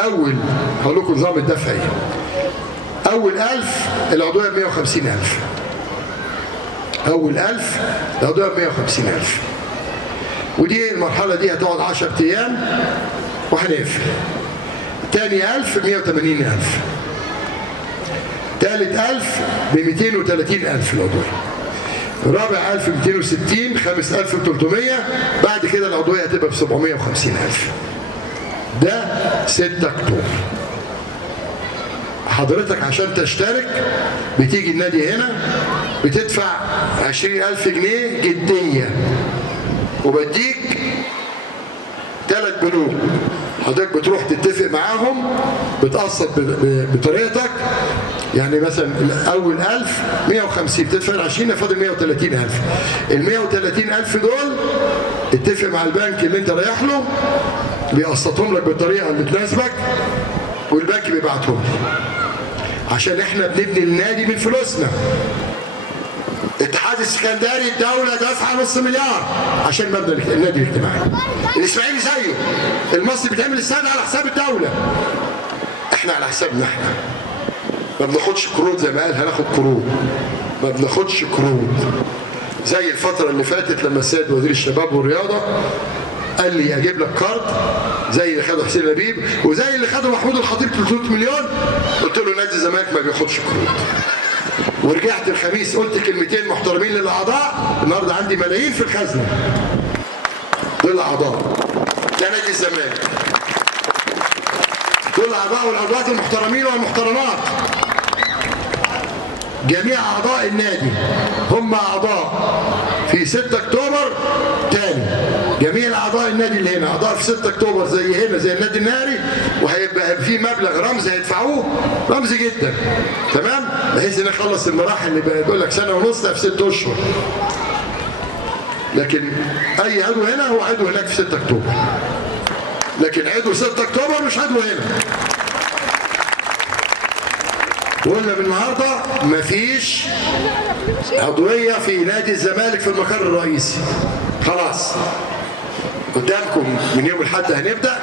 هقول لكم نظام الدفع ايه. اول 1000 العضويه ب 150,000. اول 1000 العضويه ب 150,000. ودي المرحله دي هتقعد 10 ايام وهنقفل. تاني 1000 ب 180,000. تالت 1000 ب 230,000 العضويه. رابع 1000 ب 260. خامس 1000 ب 300. بعد كده العضويه هتبقى ب 750,000. ده 6 اكتوبر. حضرتك عشان تشترك بتيجي النادي هنا بتدفع 20,000 جنيه جديه، وبديك 3 بنوك. حضرتك بتروح تتفق معاهم، بتقسط بطريقتك. يعني مثلا اول 1000 150 بتدفع 20 فاضل 130,000. ال 130,000 دول اتفق مع البنك اللي انت رايح له بيقسطهم لك بالطريقه اللي تناسبك، والبنك بيبعتهم عشان احنا بنبني النادي من فلوسنا. اتحاد السكندري الدوله دافعه نص مليار عشان مبنى النادي الاجتماعي. الاسماعيلي زيه. المصري بيتعمل السنه على حساب الدوله. احنا على حسابنا احنا. ما بناخدش قروض زي ما قال هناخد قروض. ما بناخدش قروض. زي الفتره اللي فاتت لما السيد وزير الشباب والرياضه قال لي اجيب لك كارد زي اللي خده حسين لبيب وزي اللي خده محمود الخطيب 300 مليون. قلت له نادي الزمالك ما بياخدش قروض. ورجعت الخميس قلت كلمتين محترمين للاعضاء. النهارده عندي ملايين في الخزنه. دول الاعضاء. ده نادي الزمالك. دول الاعضاء والعضوات المحترمين والمحترمات. جميع اعضاء النادي هم اعضاء في 6 اكتوبر تاني. جميع اعضاء النادي اللي هنا اعضاء في 6 اكتوبر زي هنا زي النادي النهري، وهيبقى في مبلغ رمزي هيدفعوه رمزي جدا. تمام؟ بحيث ان نخلص المراحل اللي بيقول لك سنه ونص في 6 اشهر. لكن اي عضو هنا هو عضو هناك في 6 اكتوبر. لكن عضو 6 اكتوبر مش عضو هنا. قلنا من النهارده مفيش عضويه في نادي الزمالك في المقر الرئيسي. خلاص. قدامكم من يوم الاحد هنبدا.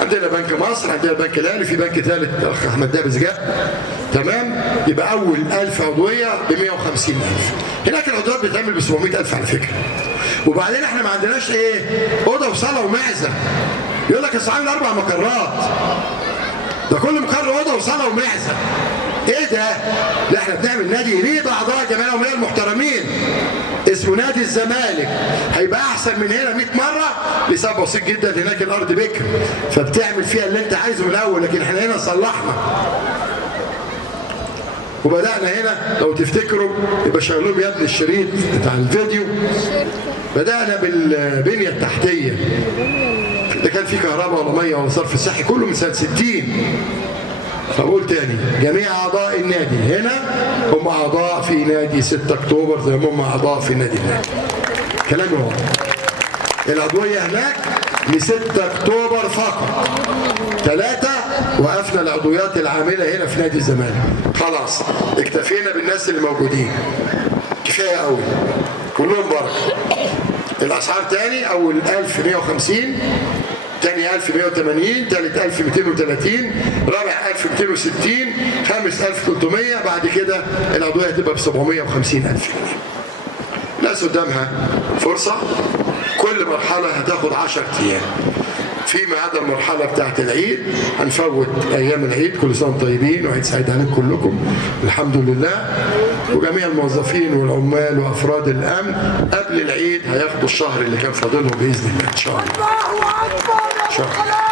عندنا بنك مصر، عندنا البنك الاهلي، في بنك ثالث الاخ احمد دابس جاء. تمام؟ يبقى اول 1000 عضويه ب 150,000. هناك العضويات بتتعمل ب 700,000 على فكره. وبعدين احنا ما عندناش ايه؟ اوضه وصاله ومعزه. يقول لك اصل عامل 4 مقرات. ده كل مقر اوضه وصاله ومعزه. ايه ده؟ لا احنا بنعمل نادي ليه باعضاء جمعيه العموميه المحترمين. اسمه نادي الزمالك. هيبقى احسن من هنا 100 مره لسبب بسيط جدا. هناك الارض بكر فبتعمل فيها اللي انت عايزه من الاول، لكن احنا هنا صلحنا. وبدانا هنا لو تفتكروا يبقى شغلهم يا ابني الشريط بتاع الفيديو. بدانا بالبنيه التحتيه. ده كان في كهرباء ولا ميه ولا صرف صحي كله من سنه 60. فبقول تاني جميع اعضاء النادي هنا هم اعضاء في نادي 6 اكتوبر زي ما هم اعضاء في نادي هناك. كلام واضح. العضويه هناك ل 6 اكتوبر فقط. 3 وقفنا العضويات العامله هنا في نادي الزمالك. خلاص اكتفينا بالناس اللي موجودين. كفايه قوي. كلهم بره. الاسعار تاني اول 1000 150. تاني 1000 180. تالت 1000 230. رابع 1000 260. خامس 1000 300. بعد كده العضويه هتبقى ب 750,000 جنيه. الناس قدامها فرصه. كل مرحله هتاخد 10 ايام. فيما عدا المرحله بتاعت العيد هنفوت ايام العيد. كل سنه وانتم طيبين وعيد سعيد عليكم كلكم الحمد لله. وجميع الموظفين والعمال وافراد الامن قبل العيد هياخدوا الشهر اللي كان فاضلهم باذن الله ان شاء الله. الله اكبر.